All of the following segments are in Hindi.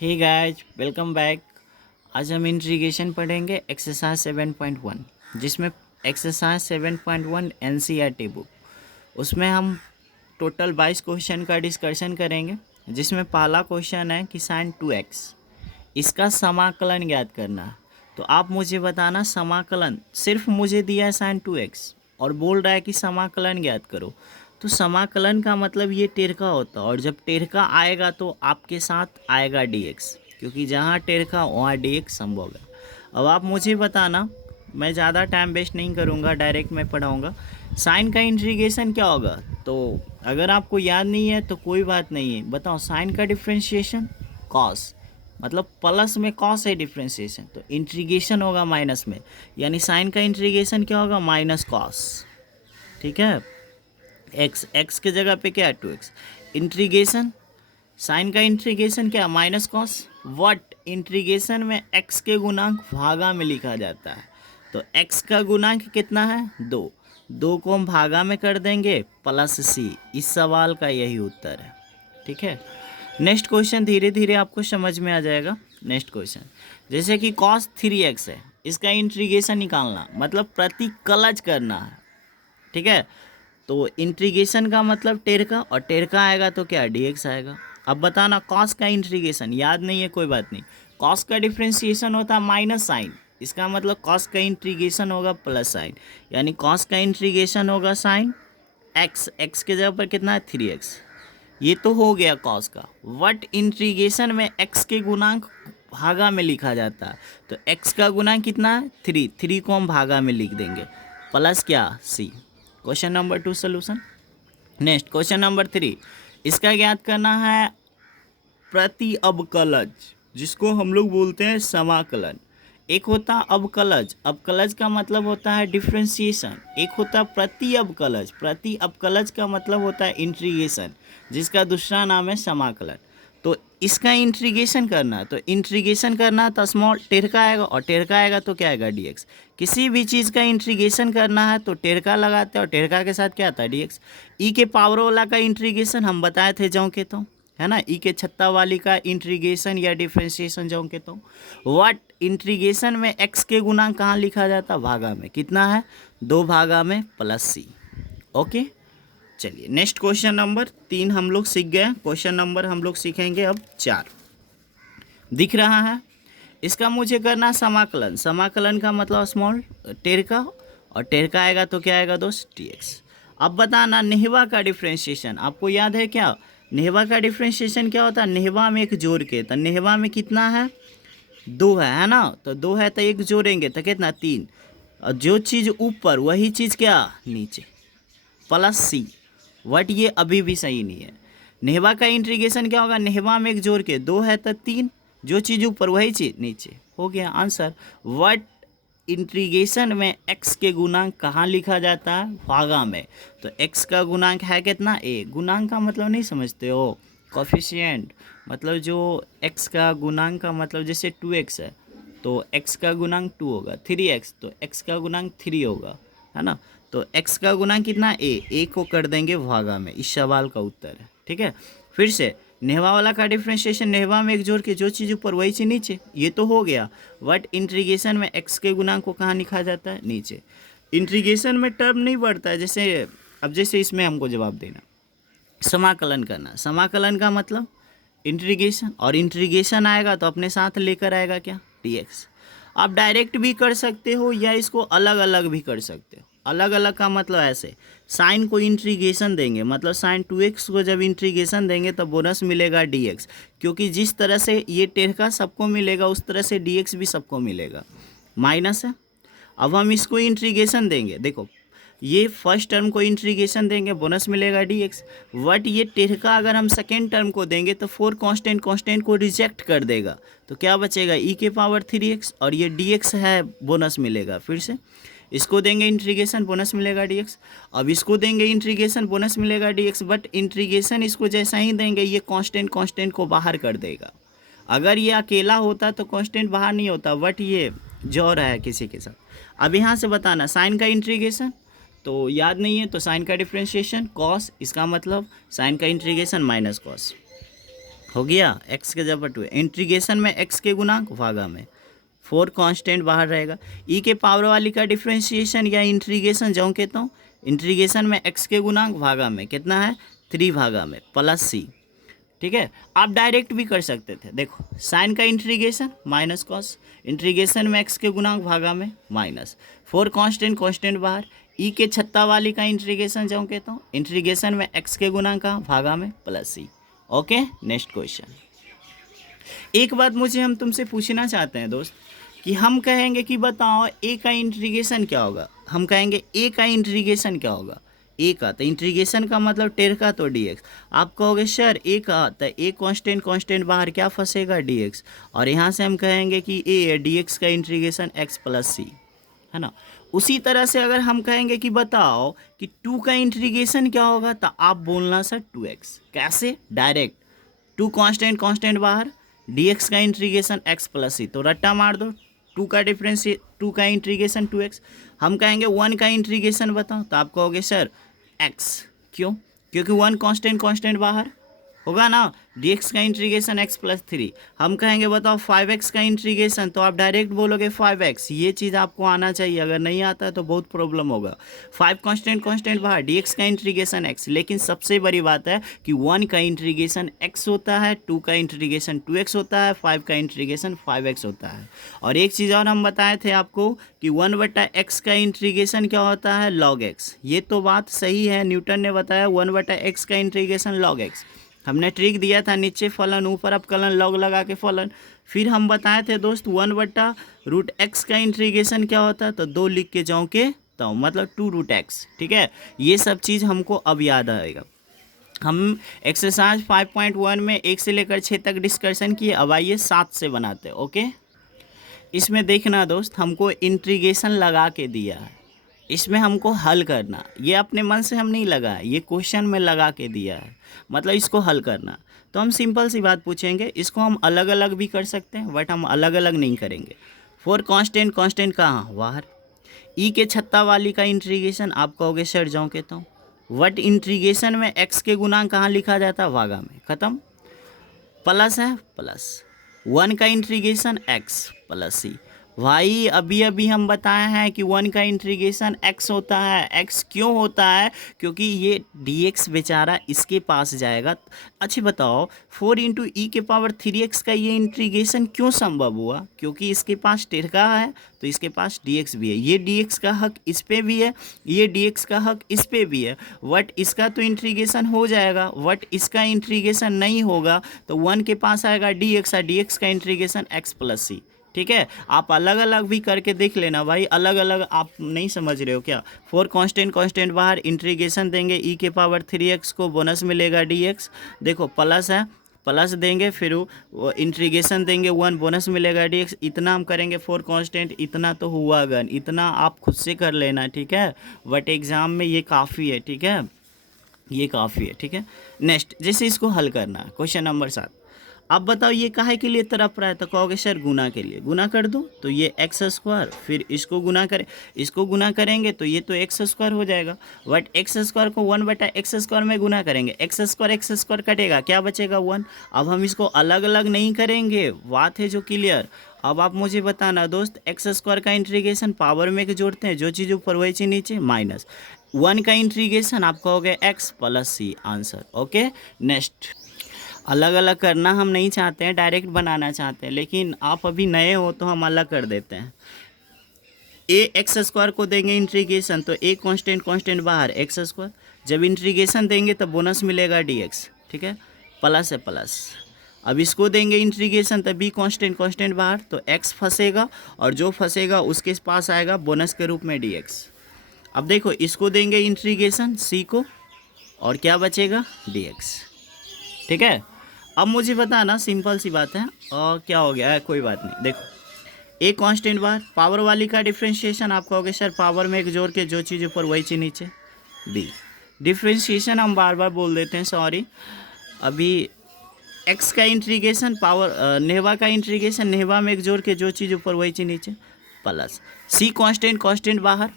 Hey guys, welcome back. आज हम इंटीग्रेशन पढ़ेंगे एक्सरसाइज 7.1, जिसमें एक्सरसाइज 7.1 एनसीईआरटी बुक। उसमें हम टोटल 22 क्वेश्चन का डिस्कशन करेंगे, जिसमें पहला क्वेश्चन है कि साइन 2x, इसका समाकलन ज्ञात करना है। तो आप मुझे बताना समाकलन, सिर्फ मुझे दिया है साइन 2x और बोल रहा है कि समाकलन ज्ञात करो। तो समाकलन का मतलब ये टेढ़का होता है, और जब टेढ़का आएगा तो आपके साथ आएगा dx, क्योंकि जहाँ टेढ़का वहाँ dx संभव है। अब आप मुझे बताना, मैं ज़्यादा टाइम वेस्ट नहीं करूँगा, डायरेक्ट मैं पढ़ाऊँगा। साइन का इंटीग्रेशन क्या होगा? तो अगर आपको याद नहीं है तो कोई बात नहीं है, बताओ। साइन का डिफ्रेंशिएशन कॉस, मतलब प्लस में कॉस है डिफ्रेंशिएशन, तो इंटीग्रेशन होगा माइनस में, यानी साइन का इंटीग्रेशन क्या होगा? Minus cos. ठीक है, एक्स के जगह पे क्या है? 2x। इंटीग्रेशन साइन का इंटीग्रेशन क्या? Minus cos. वट इंटीग्रेशन में x के गुणांक भागा में लिखा जाता है, तो x का गुणांक कितना है? 2। 2 को हम भागा में कर देंगे प्लस c। इस सवाल का यही उत्तर है। ठीक है, नेक्स्ट क्वेश्चन धीरे धीरे आपको समझ में आ जाएगा। नेक्स्ट क्वेश्चन, जैसे कि cos 3x है, इसका इंटीग्रेशन निकालना मतलब प्रतिकलज करना है। ठीक है, तो इंटीग्रेशन का मतलब टेढ़का, और टेढ़का आएगा तो क्या? dx आएगा। अब बताना कॉस का इंटीग्रेशन याद नहीं है, कोई बात नहीं। कॉस का डिफ्रेंशिएशन होता है माइनस साइन, इसका मतलब कॉस का इंटीग्रेशन होगा प्लस साइन, यानी कॉस का इंटीग्रेशन होगा साइन एक्स। एक्स के जगह पर कितना है? 3x। ये तो हो गया कॉस का। वट इंटीग्रेशन में एक्स के गुणांक भागा में लिखा जाता है, तो एक्स का गुणांक कितना है? 3। 3 को हम भागा में लिख देंगे प्लस क्या? c। Question number 2 solution. Next question number 3, इसका ज्ञात करना है प्रति अवकलज, जिसको हम लोग बोलते हैं समाकलन। एक होता है अवकलज, अवकलज का मतलब होता है डिफ्रेंशिएशन। एक होता है प्रति अवकलज, प्रति अवकलज का मतलब होता है इंटीग्रेशन, जिसका दूसरा नाम है समाकलन। तो इसका इंटीग्रेशन करना, तो इंटीग्रेशन करना तो स्मॉल टेढ़का आएगा, और टेढ़का आएगा तो क्या आएगा? dx। किसी भी चीज़ का इंटीग्रेशन करना है तो टेढ़का लगाते हैं, और टेढ़का के साथ क्या आता है? dx। ई के पावर वाला का इंटीग्रेशन हम बताए थे ज्यों के त्यों, है ना। ई के छत्ता वाली का इंटीग्रेशन या डिफ्रेंशिएशन ज्यों के त्यों। व्हाट इंटीग्रेशन में एक्स के गुणांक कहाँ लिखा जाता? भागा में। कितना है? 2 भागा में प्लस c। ओके, चलिए नेक्स्ट क्वेश्चन नंबर 3 हम लोग सीख गए। क्वेश्चन नंबर हम लोग सीखेंगे अब 4। दिख रहा है, इसका मुझे करना समाकलन। समाकलन का मतलब स्मॉल टेढ़का, और टेढ़का आएगा तो क्या आएगा दोस्त? dx। अब बताना नेहवा का डिफ्रेंशिएशन आपको याद है क्या? नेहवा का डिफ्रेंशिएशन क्या होता है? नेहवा में एक जोड़ के, तो नेहवा में कितना है? 2 है ना, तो 2 है तो एक जोड़ेंगे तो कितना? 3। और जो चीज़ ऊपर वही चीज़ क्या? नीचे, प्लस c। वट ये अभी भी सही नहीं है। नेहवा का इंटीग्रेशन क्या होगा? नेहवा में एक जोड़ के, 2 है तो 3, जो चीज़ ऊपर वही चीज़ नीचे। हो गया आंसर। वट इंटीग्रेशन में x के गुणांक कहाँ लिखा जाता है? भागा में। तो x का गुणांक है कितना? a। गुणांक का मतलब नहीं समझते हो? कोफिशिएंट, मतलब जो x का गुणांक का मतलब जैसे 2x है तो x का गुणांक 2 होगा। 3x तो x का गुणांक 3 होगा, है ना। तो x का गुणांक कितना? a को कर देंगे भागा में। इस सवाल का उत्तर है। ठीक है, फिर से नेहवा वाला का डिफ्रेंशिएशन, नेहवा में एक जोड़ के, जो चीज़ ऊपर वही चीज़ नीचे। ये तो हो गया। बट इंटीग्रेशन में x के गुणांक को कहाँ लिखा जाता है? नीचे। इंटीग्रेशन में टर्म नहीं बढ़ता है, जैसे अब जैसे इसमें हमको जवाब देना, समाकलन करना। समाकलन का मतलब इंटीग्रेशन, और इंटीग्रेशन आएगा तो अपने साथ लेकर आएगा क्या? dx। आप डायरेक्ट भी कर सकते हो या इसको अलग अलग भी कर सकते हो। अलग अलग का मतलब ऐसे, साइन को इंटीग्रेशन देंगे, मतलब साइन 2x को जब इंटीग्रेशन देंगे तो बोनस मिलेगा dx, क्योंकि जिस तरह से ये टेढ़का सबको मिलेगा उस तरह से dx भी सबको मिलेगा। माइनस है। अब हम इसको इंटीग्रेशन देंगे, देखो ये फर्स्ट टर्म को इंटीग्रेशन देंगे, बोनस मिलेगा dx। वट ये टेढ़का अगर हम सेकेंड टर्म को देंगे तो 4 कांस्टेंट को रिजेक्ट कर देगा, तो क्या बचेगा? e के पावर 3x, और ये dx है, बोनस मिलेगा। फिर से इसको देंगे इंटीग्रेशन, बोनस मिलेगा dx। अब इसको देंगे इंटीग्रेशन, बोनस मिलेगा dx। बट इंटीग्रेशन इसको जैसा ही देंगे ये कांस्टेंट को बाहर कर देगा। अगर ये अकेला होता तो कांस्टेंट बाहर नहीं होता, बट ये जोड़ है किसी के साथ। अब यहाँ से बताना साइन का इंटीग्रेशन, तो याद नहीं है तो साइन का डिफ्रेंशिएशन कॉस, इसका मतलब साइन का इंटीग्रेशन माइनस कॉस। हो गया, x के जगह 2 इंटीग्रेशन में x के गुणांक भागा में 4 कांस्टेंट बाहर रहेगा। e के पावर वाली का डिफ्रेंशिएशन या इंटीग्रेशन जो कहता हूँ, इंटीग्रेशन में x के गुणांक भागा में कितना है 3 भागा में प्लस c। ठीक है, आप डायरेक्ट भी कर सकते थे। देखो साइन का इंटीग्रेशन माइनस कॉस, इंटीग्रेशन में x के गुणांक भागा में माइनस 4 कांस्टेंट कांस्टेंट बाहर। e के छत्ता वाली का इंटीग्रेशन जो कहता हूँ, इंटीग्रेशन में x के गुणांक का भागा में plus c। Okay, next question. एक बात मुझे हम तुमसे पूछना चाहते हैं दोस्त कि हम कहेंगे कि बताओ a का इंटीग्रेशन क्या होगा। हम कहेंगे a का इंटीग्रेशन क्या होगा, a का तो इंटीग्रेशन का मतलब टेढ़ का तो dx। आप कहोगे सर a का तो a कांस्टेंट कांस्टेंट बाहर क्या फंसेगा dx, और यहाँ से हम कहेंगे कि a है dx का इंटीग्रेशन x प्लस c, है ना। उसी तरह से अगर हम कहेंगे कि बताओ कि 2 का इंटीग्रेशन क्या होगा, तो आप बोलना सर 2x। कैसे, डायरेक्ट 2 कांस्टेंट कांस्टेंट बाहर, dx का इंटीग्रेशन x प्लस c, तो रट्टा मार दो 2 का डिफरेंस 2 का इंटीग्रेशन 2x। हम कहेंगे 1 का इंटीग्रेशन बताओ, तो आप कहोगे सर x। क्यों, क्योंकि 1 कांस्टेंट कांस्टेंट बाहर होगा ना, dx का इंटीग्रेशन x प्लस 3। हम कहेंगे बताओ 5x का इंटीग्रेशन, तो आप डायरेक्ट बोलोगे 5x। ये चीज़ आपको आना चाहिए, अगर नहीं आता है तो बहुत प्रॉब्लम होगा। 5 कांस्टेंट कांस्टेंट बाहर, dx का इंटीग्रेशन x। लेकिन सबसे बड़ी बात है कि 1 का इंटीग्रेशन x होता है, 2 का इंटीग्रेशन 2x होता है, 5 का इंटीग्रेशन 5x होता है। और एक चीज़ और हम बताए थे आपको कि 1/x का इंटीग्रेशन क्या होता है, log x। ये तो बात सही है, न्यूटन ने बताया 1/x का इंटीग्रेशन log x। हमने ट्रिक दिया था नीचे फलन ऊपर अपकलन लॉग लगा के फलन। फिर हम बताए थे दोस्त 1/√x का इंटीग्रेशन क्या होता है, तो 2 लिख के जाओ के तो मतलब 2√x। ठीक है, ये सब चीज़ हमको अब याद आएगा। हम एक्सरसाइज 5.1 में 1 से लेकर 6 तक डिस्कशन किए, अब आइए 7 से बनाते हैं। ओके, इसमें देखना दोस्त, हमको इंटीग्रेशन लगा के दिया है, इसमें हमको हल करना। ये अपने मन से हम नहीं लगा, ये क्वेश्चन में लगा के दिया है, मतलब इसको हल करना। तो हम सिंपल सी बात पूछेंगे, इसको हम अलग अलग भी कर सकते हैं, बट हम अलग अलग नहीं करेंगे। 4 कांस्टेंट कांस्टेंट कहाँ बाहर, ई के छत्ता वाली का इंटीग्रेशन आप कहोगे सर जाऊँ कहता हूँ, वट इंटीग्रेशन में एक्स के गुणांक कहाँ लिखा जाता है, भागा में, खत्म। प्लस है प्लस 1 का इंटीग्रेशन एक्स प्लस सी। भाई अभी अभी हम बताए हैं कि 1 का इंटीग्रेशन x होता है। x क्यों होता है, क्योंकि ये dx बेचारा इसके पास जाएगा। अच्छा बताओ 4 × e⁻³ का ये इंटीग्रेशन क्यों संभव हुआ, क्योंकि इसके पास टेढ़ा है तो इसके पास dx भी है। ये dx का हक इस पे भी है, ये dx का हक इस पे भी है। वट इसका तो इंटीग्रेशन हो जाएगा, वट इसका इंटीग्रेशन नहीं होगा, तो 1 के पास आएगा dx और dx का इंटीग्रेशन x प्लस c। ठीक है, आप अलग अलग भी करके देख लेना भाई, अलग अलग आप नहीं समझ रहे हो क्या। 4 कांस्टेंट कांस्टेंट बाहर, इंटीग्रेशन देंगे e⁻³ को, बोनस मिलेगा dx। देखो प्लस है, प्लस देंगे, फिर वो इंटीग्रेशन देंगे 1, बोनस मिलेगा dx। इतना हम करेंगे 4 कांस्टेंट, इतना तो हुआ गन, इतना आप खुद से कर लेना। ठीक है, बट एग्ज़ाम में ये काफ़ी है। ठीक है, ये काफ़ी है। ठीक है, नेक्स्ट जैसे इसको हल करना है, क्वेश्चन नंबर 7। अब बताओ ये काहे के लिए तरफ रहा है, तो कहोगे सर गुना के लिए। गुना कर दो तो ये x², फिर इसको गुना करें, इसको गुना करेंगे तो ये तो x² हो जाएगा। बट x² को 1/x² में गुना करेंगे, x² कटेगा, क्या बचेगा 1। अब हम इसको अलग अलग नहीं करेंगे, बात है जो क्लियर। अब आप मुझे बताना दोस्त, x² का इंटीग्रेशन पावर में के जोड़ते हैं, जो चीज़ ऊपर वही चीज़ नीचे, माइनस 1 का इंटीग्रेशन आप कहोगे x plus c, answer. Okay, next. अलग अलग करना हम नहीं चाहते हैं, डायरेक्ट बनाना चाहते हैं, लेकिन आप अभी नए हो तो हम अलग कर देते हैं। ax² को देंगे इंटीग्रेशन, तो a कांस्टेंट कांस्टेंट बाहर x², जब इंटीग्रेशन देंगे तो बोनस मिलेगा dx। ठीक है, प्लस है प्लस। अब इसको देंगे इंटीग्रेशन, तो b कांस्टेंट कांस्टेंट बाहर, तो x फंसेगा, और जो फंसेगा उसके पास आएगा बोनस के रूप में dx। अब देखो इसको देंगे इंटीग्रेशन c को, और क्या बचेगा dx। ठीक है, अब मुझे बताना, सिंपल सी बात है, और क्या हो गया है, कोई बात नहीं। देखो एक कांस्टेंट बार, पावर वाली का डिफ्रेंशिएशन आप कहोगे सर पावर में एक जोड़ के जो चीज़ ऊपर वही चीज़ नीचे, दी। डिफ्रेंशिएशन हम बार बार बोल देते हैं, सॉरी। अभी x का इंटीग्रेशन पावर नेहवा का इंटीग्रेशन, नेहवा में एक जोड़ के जो चीज़ ऊपर वही चीज़ नीचे, प्लस c कांस्टेंट कांस्टेंट बाहर,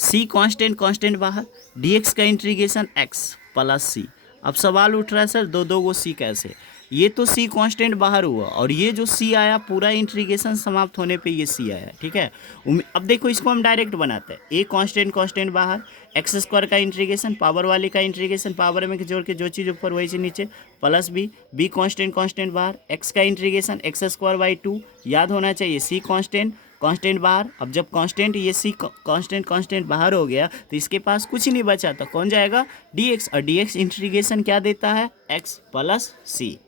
c कांस्टेंट कांस्टेंट बाहर, dx का इंटीग्रेशन x प्लस c। अब सवाल उठ रहा है सर दो को सी कैसे, ये तो सी कांस्टेंट बाहर हुआ और ये जो सी आया पूरा इंटीग्रेशन समाप्त होने पे ये सी आया, ठीक है। अब देखो इसको हम डायरेक्ट बनाते हैं, ए कांस्टेंट कांस्टेंट बाहर, एक्स स्क्वायर का इंटीग्रेशन, पावर वाले का इंटीग्रेशन, पावर में जोड़ के जो चीज़ ऊपर वही चीज़ नीचे, प्लस बी कांस्टेंट कांस्टेंट बाहर, एक्स का इंटीग्रेशन एक्स स्क्वायर बाई 2, याद होना चाहिए सी कांस्टेंट कांस्टेंट बाहर। अब जब कांस्टेंट ये सी कांस्टेंट कांस्टेंट बाहर हो गया तो इसके पास कुछ नहीं बचा, तो कौन जाएगा dx, और dx इंटीग्रेशन क्या देता है x प्लस सी,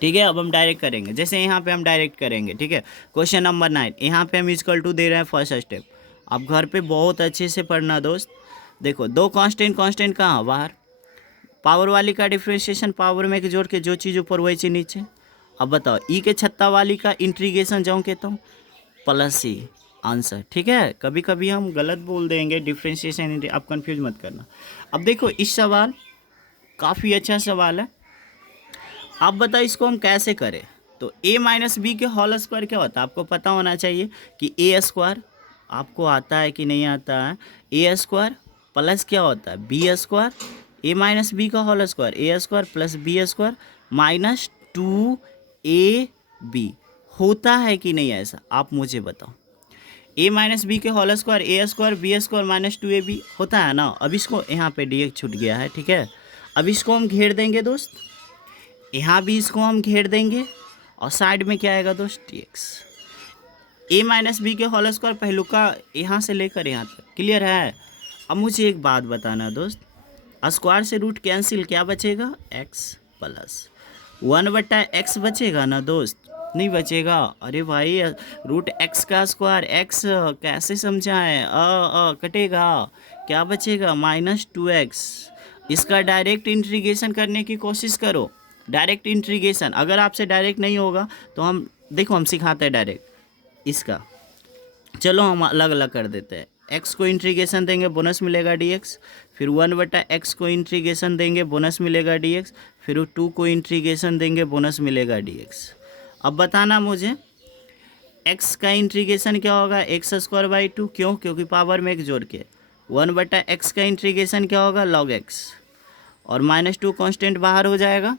ठीक है। अब हम डायरेक्ट करेंगे, जैसे यहाँ पे हम डायरेक्ट करेंगे, ठीक है। क्वेश्चन नंबर 9, यहाँ पे हम इक्वल टू दे रहे हैं फर्स्ट स्टेप। अब घर पे बहुत अच्छे से पढ़ना दोस्त। देखो दो कांस्टेंट कांस्टेंट कहाँ बाहर, पावर वाली का डिफ्रेंशिएशन पावर में जोड़ के जो चीज़ ऊपर वही चीज़ नीचे। अब बताओ ई के छत्ता वाली का इंटीग्रेशन जाऊँ कहता हूँ प्लस सी, आंसर, ठीक है। कभी कभी हम गलत बोल देंगे डिफ्रेंशिएशन, आप कंफ्यूज मत करना। अब देखो इस सवाल काफ़ी अच्छा सवाल है। आप बताओ इसको हम कैसे करें। तो a माइनस बी के होल स्क्वायर क्या होता है, आपको पता होना चाहिए कि ए स्क्वायर, आपको आता है कि नहीं आता है, ए स्क्वायर प्लस क्या होता है B square, A minus B का whole square A square plus B square minus 2ab होता है कि नहीं, ऐसा आप मुझे बताओ। ए माइनस बी के whole square A square B square minus 2ab होता है ना। अब इसको यहाँ पे डी छूट गया है, ठीक है। अब इसको हम घेर देंगे दोस्त, यहाँ भी इसको हम घेर देंगे और साइड में क्या आएगा दोस्त dx। ए माइनस बी के होल स्क्वायर पहलू का यहाँ से लेकर यहाँ तक, क्लियर है। अब मुझे एक बात बताना दोस्त, स्क्वायर से रूट कैंसिल, क्या बचेगा x प्लस 1/x बचेगा ना दोस्त, नहीं बचेगा। अरे भाई रूट x का स्क्वायर x कैसे समझाएं, कटेगा, क्या बचेगा माइनस 2x। इसका डायरेक्ट इंटीग्रेशन करने की कोशिश करो, डायरेक्ट इंटीग्रेशन, अगर आपसे डायरेक्ट नहीं होगा तो हम देखो हम सिखाते हैं डायरेक्ट इसका। चलो हम अलग अलग कर देते हैं, x को इंटीग्रेशन देंगे बोनस मिलेगा dx, फिर 1/x को इंटीग्रेशन देंगे बोनस मिलेगा dx, फिर 2 को इंटीग्रेशन देंगे बोनस मिलेगा dx। अब बताना मुझे x का इंटीग्रेशन क्या होगा एक्स स्क्वायर बाई 2, क्यों, क्योंकि पावर में एक जोड़ के। 1/x का इंटीग्रेशन क्या होगा log x, और माइनस 2 कॉन्स्टेंट बाहर हो जाएगा,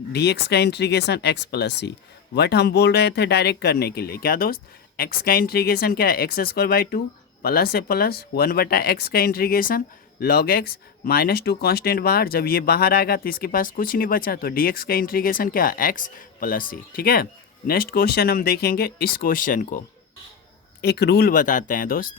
dx का integration x plus c. What हम बोल रहे थे डायरेक्ट करने के लिए, क्या दोस्त, x का इंटीग्रेशन क्या है एक्स स्क्वायर बाई 2 प्लस से प्लस 1/x का integration log x minus 2 constant बाहर, जब ये बाहर आएगा तो इसके पास कुछ नहीं बचा, तो dx का इंटीग्रेशन क्या है x प्लस सी, ठीक है। नेक्स्ट क्वेश्चन हम देखेंगे। इस क्वेश्चन को एक रूल बताते हैं दोस्त,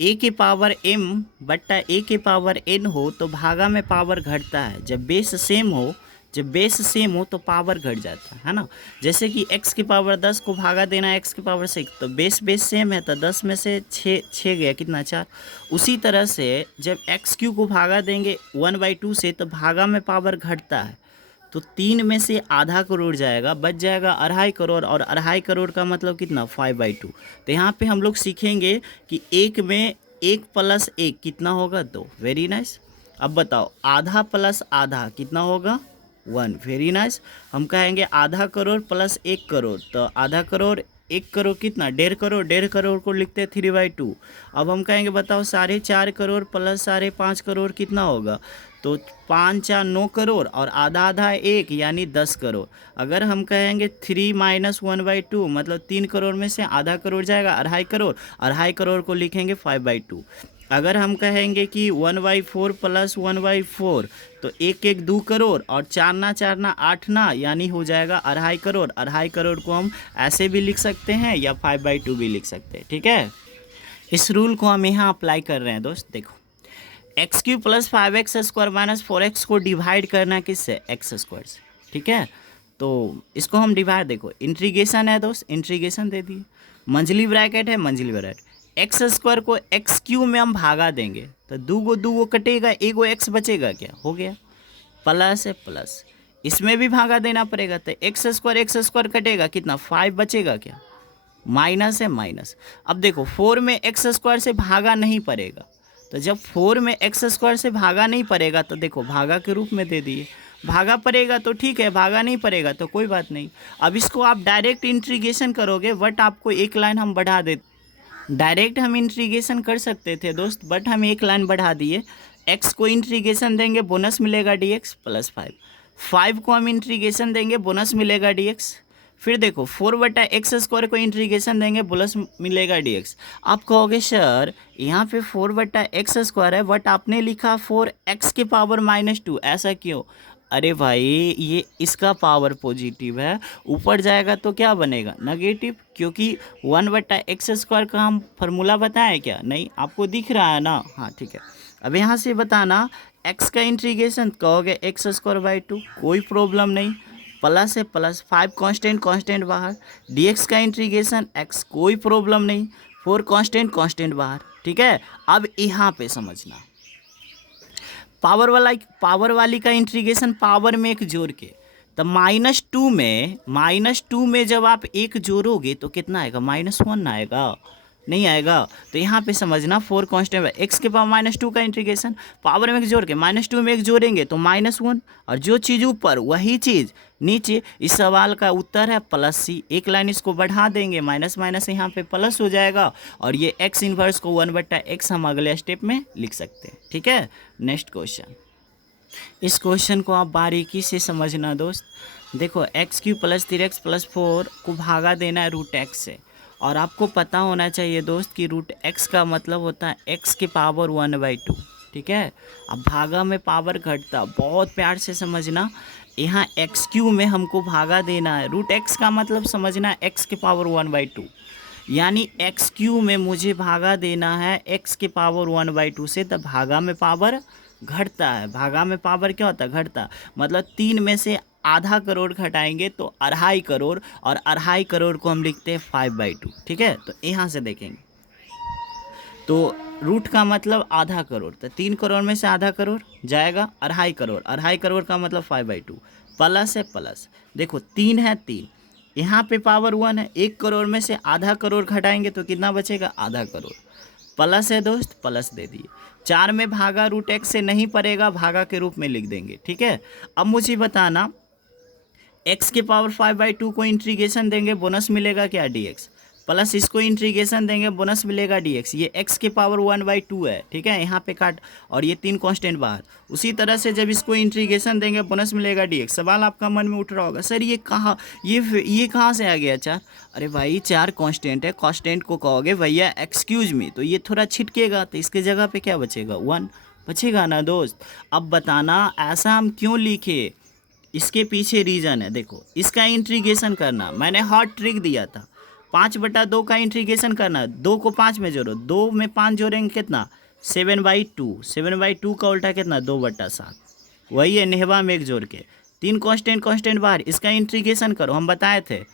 a के पावर m बट्टा a के पावर n हो तो भागा में पावर घटता है, जब बेस सेम हो, जब बेस सेम हो तो पावर घट जाता है ना। जैसे कि x की पावर 10 को भागा देना है x की पावर 6, तो बेस सेम है तो 10 में से 6 गया कितना 4। उसी तरह से जब x³ को भागा देंगे 1/2 से तो भागा में पावर घटता है, तो 3 में से आधा करोड़ जाएगा, बच जाएगा 2.5 करोड़, और 2.5 करोड़ का मतलब कितना 5/2। तो यहाँ पे हम लोग सीखेंगे कि 1 में 1 प्लस 1 कितना होगा 2, वेरी नाइस। अब बताओ आधा प्लस आधा कितना होगा 1, वेरी नाइस। हम कहेंगे आधा करोड़ प्लस 1 करोड़, तो आधा करोड़ 1 करोड़ कितना 1.5 करोड़, 1.5 करोड़ को लिखते हैं 3/2। अब हम कहेंगे बताओ 4.5 करोड़ प्लस 5.5 करोड़ कितना होगा, तो 5 या 9 करोड़, और आधा आधा 1 यानी 10 करोड़। अगर हम कहेंगे 3 माइनस 1/2 मतलब 3 करोड़ में से आधा करोड़ जाएगा 2.5 करोड़, 2.5 करोड़ को लिखेंगे 5/2। अगर हम कहेंगे कि 1/4 प्लस 1/4 तो 1 2 करोड़, और 4 ना 8 ना, यानी हो जाएगा 2.5 करोड़। 2.5 करोड़ को हम ऐसे भी लिख सकते हैं या 5/2 भी लिख सकते हैं, ठीक है। इस रूल को हम यहाँ अप्लाई कर रहे हैं दोस्त। देखो x³ plus 5x square minus 4x को डिवाइड करना किससे x स्क्वायर से, ठीक है। तो इसको हम डिवाइड, देखो इंटीग्रेशन है दोस्त, इंटीग्रेशन दे दिए, मंझली ब्रैकेट है, मंझली ब्रैकेट, एक्स स्क्वायर को x³ में हम भागा देंगे तो 2 कटेगा, 1 x बचेगा, क्या हो गया प्लस है प्लस, इसमें भी भागा देना पड़ेगा, तो एक्स स्क्वायर कटेगा कितना 5 बचेगा, क्या माइनस है माइनस। अब देखो 4 में एक्स स्क्वायर से भागा नहीं पड़ेगा, तो जब 4 में एक्स स्क्वायर से भागा नहीं पड़ेगा तो देखो भागा के रूप में दे दिए, भागा पड़ेगा तो ठीक है, भागा नहीं पड़ेगा तो कोई बात नहीं। अब इसको आप डायरेक्ट इंटीग्रेशन करोगे, बट आपको एक लाइन हम बढ़ा देते, डायरेक्ट हम इंटीग्रेशन कर सकते थे दोस्त, बट हम एक लाइन बढ़ा दिए, x को इंटीग्रेशन देंगे बोनस मिलेगा dx प्लस 5, 5 को हम इंटीग्रेशन देंगे बोनस मिलेगा dx। फिर देखो 4/x² को इंटीग्रेशन देंगे बोनस मिलेगा dx। आप कहोगे सर यहाँ पे 4/x² है बट आपने लिखा 4x⁻², ऐसा क्यों? अरे भाई ये इसका पावर पॉजिटिव है, ऊपर जाएगा तो क्या बनेगा नेगेटिव, क्योंकि 1/x² का हम फार्मूला बताएं क्या? नहीं, आपको दिख रहा है ना? हाँ ठीक है। अब यहाँ से बताना x का इंटीग्रेशन, कहोगे x²/2, कोई प्रॉब्लम नहीं, प्लस है प्लस, 5 कांस्टेंट कांस्टेंट बाहर, dx का इंटीग्रेशन x, कोई प्रॉब्लम नहीं, 4 कांस्टेंट बाहर। ठीक है, अब यहाँ पे समझना पावर वाली का इंटीग्रेशन पावर में एक जोड़ के, तो -2 में जब आप एक जोड़ोगे तो कितना आएगा? -1 आएगा, नहीं आएगा। तो यहाँ पे समझना 4 कांस्टेंट x⁻² का इंटीग्रेशन पावर में एक जोड़ के -2 में एक जोड़ेंगे तो -1, और जो चीज़ ऊपर वही चीज़ नीचे। इस सवाल का उत्तर है +c। एक लाइन इसको बढ़ा देंगे, माइनस माइनस यहाँ पे प्लस हो जाएगा, और ये x इन्वर्स को 1/x हम अगले स्टेप में लिख सकते हैं। ठीक है, नेक्स्ट क्वेश्चन। इस क्वेश्चन को आप बारीकी से समझना दोस्त। देखो x³ + 3x + 4 को भागा देना है √x से, और आपको पता होना चाहिए दोस्त कि √x का मतलब होता है x⁻1/2। ठीक है, अब भागा में पावर घटता, बहुत प्यार से समझना। यहाँ x³ में हमको भागा देना है, √x का मतलब समझना x⁻1/2, यानी x³ में मुझे भागा देना है x⁻1/2 से, तब भागा में पावर घटता है। भागा में पावर क्या होता है? घटता। मतलब 3 में से आधा करोड़ घटाएंगे तो 2.5 करोड़, और 2.5 करोड़ को हम लिखते हैं 5/2। ठीक है, तो यहाँ से देखेंगे तो रूट का मतलब आधा करोड़, तो 3 करोड़ में से आधा करोड़ जाएगा 2.5 करोड़, 2.5 करोड़ का मतलब 5/2, प्लस है प्लस। देखो 3 है 3, यहाँ पे पावर 1 है, 1 करोड़ में से आधा करोड़ घटाएंगे तो कितना बचेगा? आधा करोड़, प्लस है दोस्त, प्लस दे दिए। 4 में भागा √x से नहीं पड़ेगा, भागा के रूप में लिख देंगे। ठीक है, अब मुझे बताना x⁻5/2 को इंटीग्रेशन देंगे बोनस मिलेगा क्या? dx, प्लस इसको इंटीग्रेशन देंगे बोनस मिलेगा dx। ये x⁻1/2 है। ठीक है, यहाँ पे काट, और ये 3 कांस्टेंट बाहर। उसी तरह से जब इसको इंटीग्रेशन देंगे बोनस मिलेगा dx। सवाल आपका मन में उठ रहा होगा, सर ये कहाँ से आ गया 4? अरे भाई 4 कांस्टेंट है, कांस्टेंट को कहोगे भैया एक्सक्यूज मी, तो ये थोड़ा छिटकेगा, तो इसके जगह पे क्या बचेगा? 1 बचेगा ना दोस्त। अब बताना ऐसा हम क्यों लिखे, इसके पीछे रीज़न है। देखो इसका इंटीग्रेशन करना, मैंने हॉट ट्रिक दिया था, 5/2 का इंटीग्रेशन करना, 2 को 5 में जोड़ो, 2 में 5 जोड़ेंगे कितना? 7/2, 7/2 का उल्टा कितना? 2/7, वही है नेहवा में एक जोड़ के। 3 कांस्टेंट बाहर, इसका इंटीग्रेशन करो, हम बताए थे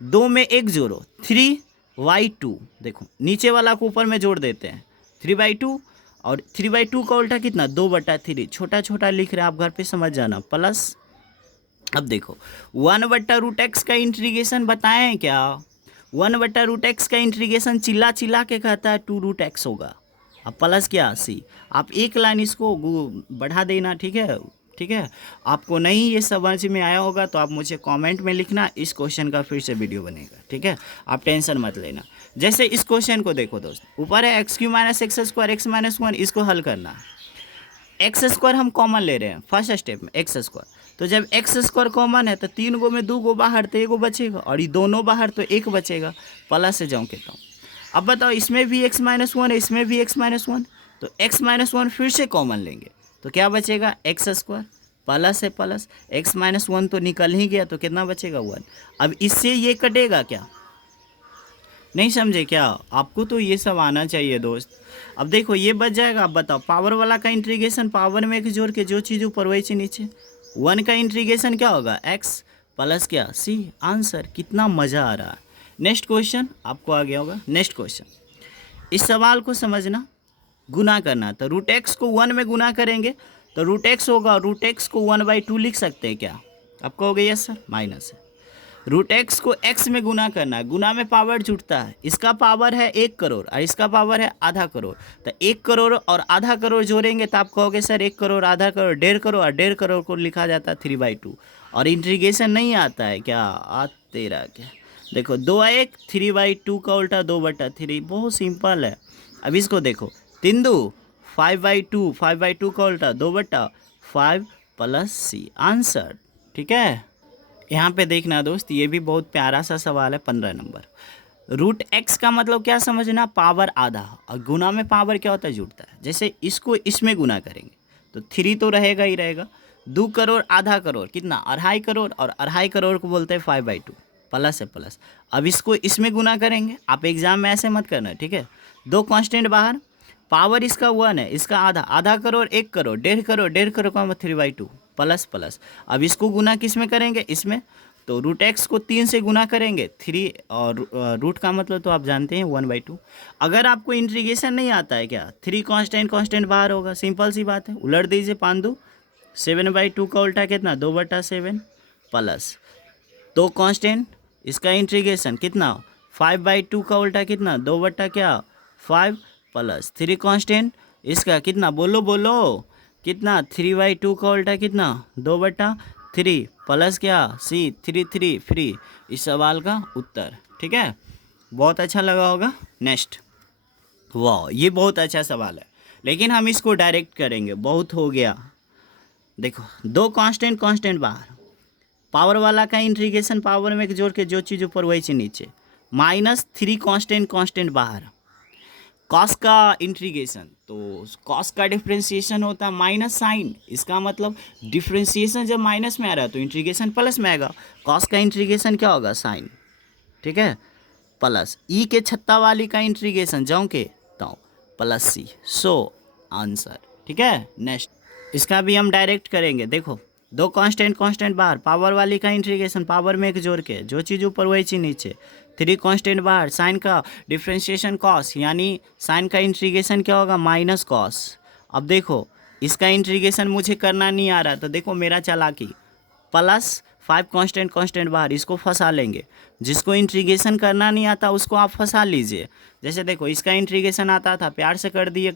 2 में 1 जोड़ो 3/2। देखो नीचे वाला को ऊपर में जोड़ देते हैं 3/2, और 3/2 का उल्टा कितना? 2/3। छोटा छोटा लिख रहे हैं आप, घर पे समझ जाना, प्लस। अब देखो 1/√x का इंटीग्रेशन बताए हैं क्या? 1/√x का इंटीग्रेशन चिल्ला चिल्ला के कहता है 2√x होगा। अब प्लस क्या? c। आप एक लाइन इसको बढ़ा देना। ठीक है, ठीक है। आपको नहीं ये समझ में आया होगा तो आप मुझे कमेंट में लिखना, इस क्वेश्चन का फिर से वीडियो बनेगा। ठीक है, आप टेंशन मत लेना। जैसे इस क्वेश्चन को देखो दोस्त, ऊपर है x³ - x², x-1, इसको हल करना। x² हम कॉमन ले रहे हैं फर्स्ट स्टेप में, x²। तो जब x² कॉमन है तो 3 गो में 2 गो बाहर तो 1 गो बचेगा, और ये दोनों बाहर तो 1 बचेगा, प्लस से जाऊँ कहता हूँ। अब बताओ इसमें भी x-1 है, इसमें भी x-1, तो x-1 फिर से कॉमन लेंगे तो क्या बचेगा? x², प्लस है प्लस, x-1 तो निकल ही गया तो कितना बचेगा? 1। अब इससे ये कटेगा क्या? नहीं समझे क्या? आपको तो ये सब आना चाहिए दोस्त। अब देखो ये बच जाएगा। अब बताओ पावर वाला का इंटीग्रेशन पावर में एक जोड़ के, जो चीज़ ऊपर वही चीज़ नीचे। 1 का इंटीग्रेशन क्या होगा? x प्लस क्या? c। आंसर। कितना मज़ा आ रहा है। नेक्स्ट क्वेश्चन आपको आ गया होगा। नेक्स्ट क्वेश्चन, इस सवाल को समझना, गुना करना। तो √x को 1 में गुना करेंगे तो √x होगा, √x को 1/2 लिख सकते हैं क्या? आप कहोगे यस सर, माइनस है। √x को x में गुना करना है, गुना में पावर जुटता है। इसका पावर है 1 करोड़ और इसका पावर है आधा करोड़, तो 1 करोड़ और आधा करोड़ जोड़ेंगे तो आप कहोगे सर 1 करोड़ आधा करोड़ 1.5 करोड़, और 1.5 करोड़ को लिखा जाता है 3/2। और इंटीग्रेशन नहीं आता है क्या? तेरा क्या। देखो 2x 3/2 का उल्टा 2/3, बहुत सिंपल है। अब इसको देखो 3 2 5/2, 5/2 का उल्टा 2/5 प्लस c। आंसर। ठीक है। यहाँ पे देखना दोस्त, ये भी बहुत प्यारा सा सवाल है, 15 नंबर। रूट एक्स का मतलब क्या समझना, पावर आधा, और गुना में पावर क्या होता है, जुड़ता है। जैसे इसको इसमें गुना करेंगे तो 3 तो रहेगा ही रहेगा। 2 करोड़ आधा करोड़ कितना, 2.5 करोड़, और 2.5 करोड़ को बोलते हैं 5/2, प्लस है प्लस। अब इसको इसमें गुना करेंगे, आप एग्जाम में ऐसे मत करना, ठीक है। 2 कांस्टेंट बाहर, पावर इसका 1 है, इसका आधा, आधा करोड़ 1 करोड़, 1.5 करोड़, 1.5 करोड़ का 3/2, प्लस प्लस। अब इसको गुना किस में करेंगे, इसमें, तो रूट एक्स को 3 से गुना करेंगे 3, और रूट का मतलब तो आप जानते हैं 1/2। अगर आपको इंटीग्रेशन नहीं आता है क्या, 3 कांस्टेंट कांस्टेंट बाहर होगा, सिंपल सी बात है, उलट दीजिए, 5×2 7/2 का उल्टा कितना, 2/7, प्लस 2 कांस्टेंट, इसका इंटीग्रेशन कितना, 5/2 का उल्टा कितना, 2/5, प्लस 3 कांस्टेंट, इसका कितना, बोलो बोलो कितना, 3/2 का उल्टा कितना, 2/3, प्लस क्या, सी 3 फ्री, इस सवाल का उत्तर। ठीक है, बहुत अच्छा लगा होगा। नेक्स्ट, वाह ये बहुत अच्छा सवाल है, लेकिन हम इसको डायरेक्ट करेंगे, बहुत हो गया। देखो 2 कांस्टेंट कांस्टेंट बाहर, पावर वाला का इंटीग्रेशन पावर में जोड़ के जो चीज़ ऊपर वही चीज़ नीचे, -3 कांस्टेंट कांस्टेंट बाहर, कॉस का इंटीग्रेशन, तो कॉस का डिफ्रेंशिएशन होता है माइनस साइन, इसका मतलब डिफ्रेंशिएशन जब माइनस में आ रहा है तो इंटीग्रेशन प्लस में आएगा, कॉस का इंटीग्रेशन क्या होगा, साइन, ठीक है, प्लस ई के छत्ता वाली का इंटीग्रेशन जाऊँ के तो प्लस सी, सो आंसर। ठीक है, नेक्स्ट, इसका भी हम डायरेक्ट करेंगे। देखो 2 कांस्टेंट कांस्टेंट बाहर, पावर वाली का इंटीग्रेशन पावर में एक जोड़ के, जो चीज़ ऊपर वही चीज़ नीचे, 3 कांस्टेंट बाहर, साइन का डिफ्रेंशिएशन कॉस, यानी साइन का इंटीग्रेशन क्या होगा, माइनस कॉस। अब देखो इसका इंटीग्रेशन मुझे करना नहीं आ रहा, तो देखो मेरा चालाकी, प्लस 5 कांस्टेंट कांस्टेंट बाहर, इसको फंसा लेंगे। जिसको इंटीग्रेशन करना नहीं आता उसको आप फंसा लीजिए। जैसे देखो इसका इंटीग्रेशन आता था, प्यार से कर दिए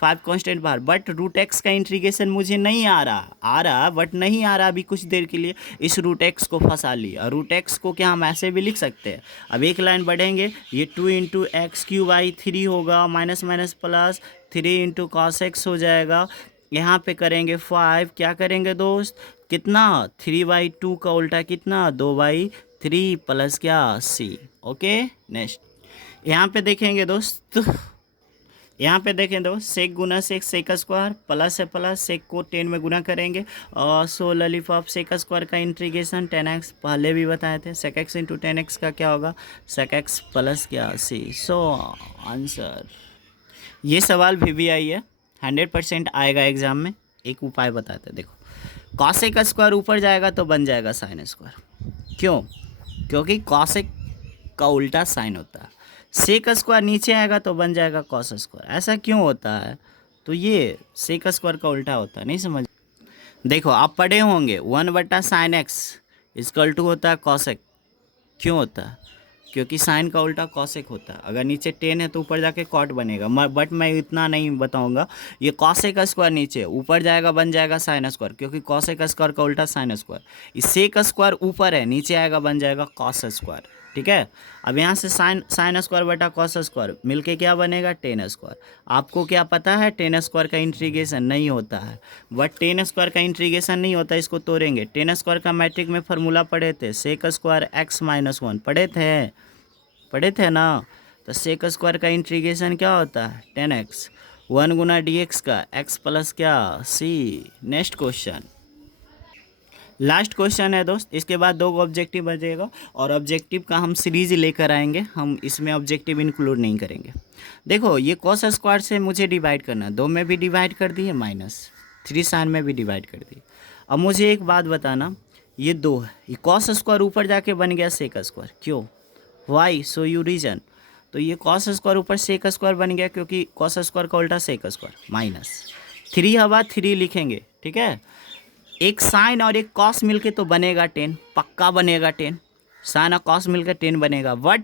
5 कांस्टेंट बाहर, बट रूट एक्स का इंटीग्रेशन मुझे नहीं आ रहा बट नहीं आ रहा अभी कुछ देर के लिए, इस रूट एक्स को फंसा लिया। रूट एक्स को क्या हम ऐसे भी लिख सकते हैं, अब एक लाइन बढ़ेंगे, ये 2 × x³ 3 होगा, minus minus plus 3 × cos x हो जाएगा। यहाँ पे करेंगे 5, क्या करेंगे दोस्त, कितना, 3/2 का उल्टा कितना, 2/3, प्लस क्या, सी। ओके, नेक्स्ट, यहाँ पे देखेंगे दोस्त, यहाँ पे देखें दोस्त, सेक गुना सेक, सेक स्क्वायर, प्लस है प्लस, सेक को 10 में गुना करेंगे, और 16 लिफ ऑफ सेक स्क्वायर का इंटीग्रेशन 10x, पहले भी बताए थे, sec x × 10x का क्या होगा, sec x प्लस क्या, सी, सो आंसर। ये सवाल भी आई है, 100% आएगा एग्जाम में। एक उपाय बताते हैं, देखो कॉसेक स्क्वायर ऊपर जाएगा तो बन जाएगा साइन स्क्वायर, क्यों, क्योंकि कॉसेक का उल्टा साइन होता है। सेक स्क्वायर नीचे आएगा तो बन जाएगा कॉस स्क्वायर, ऐसा क्यों होता है, तो ये सेक स्क्वायर का उल्टा होता है, नहीं समझ। देखो आप पढ़े होंगे 1/sin x = होता है कॉसेक, क्यों होता है, क्योंकि साइन का उल्टा कॉसेक होता है। अगर नीचे 10 है तो ऊपर जाके कॉट बनेगा, बट मैं इतना नहीं बताऊंगा। ये कॉसेक स्क्वायर नीचे, ऊपर जाएगा बन जाएगा साइन स्क्वायर, क्योंकि कॉसेक स्क्वायर का उल्टा साइन स्क्वायर। इस सेक स्क्वायर ऊपर है, नीचे आएगा बन जाएगा कॉस स्क्वायर। ठीक है, अब यहाँ से साइन स्क्वायर बटा कॉस स्क्वायर मिलके क्या बनेगा, 10 स्क्वायर। आपको क्या पता है 10 स्क्वायर का इंटीग्रेशन नहीं होता है, बट 10 स्क्वायर का इंटीग्रेशन नहीं होता, इसको तोड़ेंगे। 10 स्क्वायर का मैट्रिक में फार्मूला पढ़े थे, सेक स्क्वायर x - 1 पढ़े थे ना। तो सेक स्क्वायर का इंटीग्रेशन क्या होता है, 10x, 1 गुना dx का x प्लस क्या, c। Next question, last question है दोस्त, इसके बाद 2 ऑब्जेक्टिव बचेगा, और ऑब्जेक्टिव का हम सीरीज लेकर आएंगे, हम इसमें ऑब्जेक्टिव इंक्लूड नहीं करेंगे। देखो ये कॉस स्क्वायर से मुझे डिवाइड करना, 2 में भी डिवाइड कर दिए, -3 साइन में भी डिवाइड कर दिए। अब मुझे एक बात बताना, ये 2 है, ये कॉस स्क्वायर ऊपर जाके बन गया सेक स्क्वायर, क्यों, वाई, सो यू रीजन। तो ये कॉस स्क्वायर ऊपर सेक स्क्वायर बन गया, क्योंकि कॉस स्क्वायर का उल्टा सेक स्क्वायर, -3 हवा 3 लिखेंगे। ठीक है, एक साइन और एक कॉस मिलके तो बनेगा 10, पक्का बनेगा 10, साइन और कॉस मिलकर 10 बनेगा। बट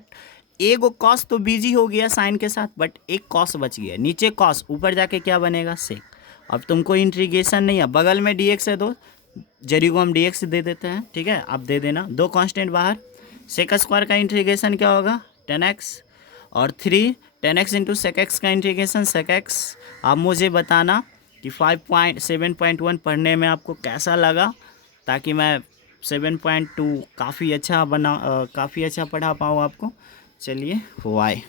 एक कॉस तो बिजी हो गया साइन के साथ, बट एक कॉस बच गया, नीचे कॉस, ऊपर जाके क्या बनेगा, सेक। अब तुमको इंटीग्रेशन नहीं है, बगल में dx है, दो जरी को हम dx दे देते हैं। ठीक है, आप दे देना, 2 कांस्टेंट बाहर, सेक स्क्वायर का इंटीग्रेशन क्या होगा, 10x, और 3 10x × sec x का इंटीग्रेशन sec x। आप मुझे बताना कि 7.1 पढ़ने में आपको कैसा लगा, ताकि मैं 7.2 काफ़ी अच्छा बना, काफ़ी अच्छा पढ़ा पाऊँ आपको। चलिए वाई।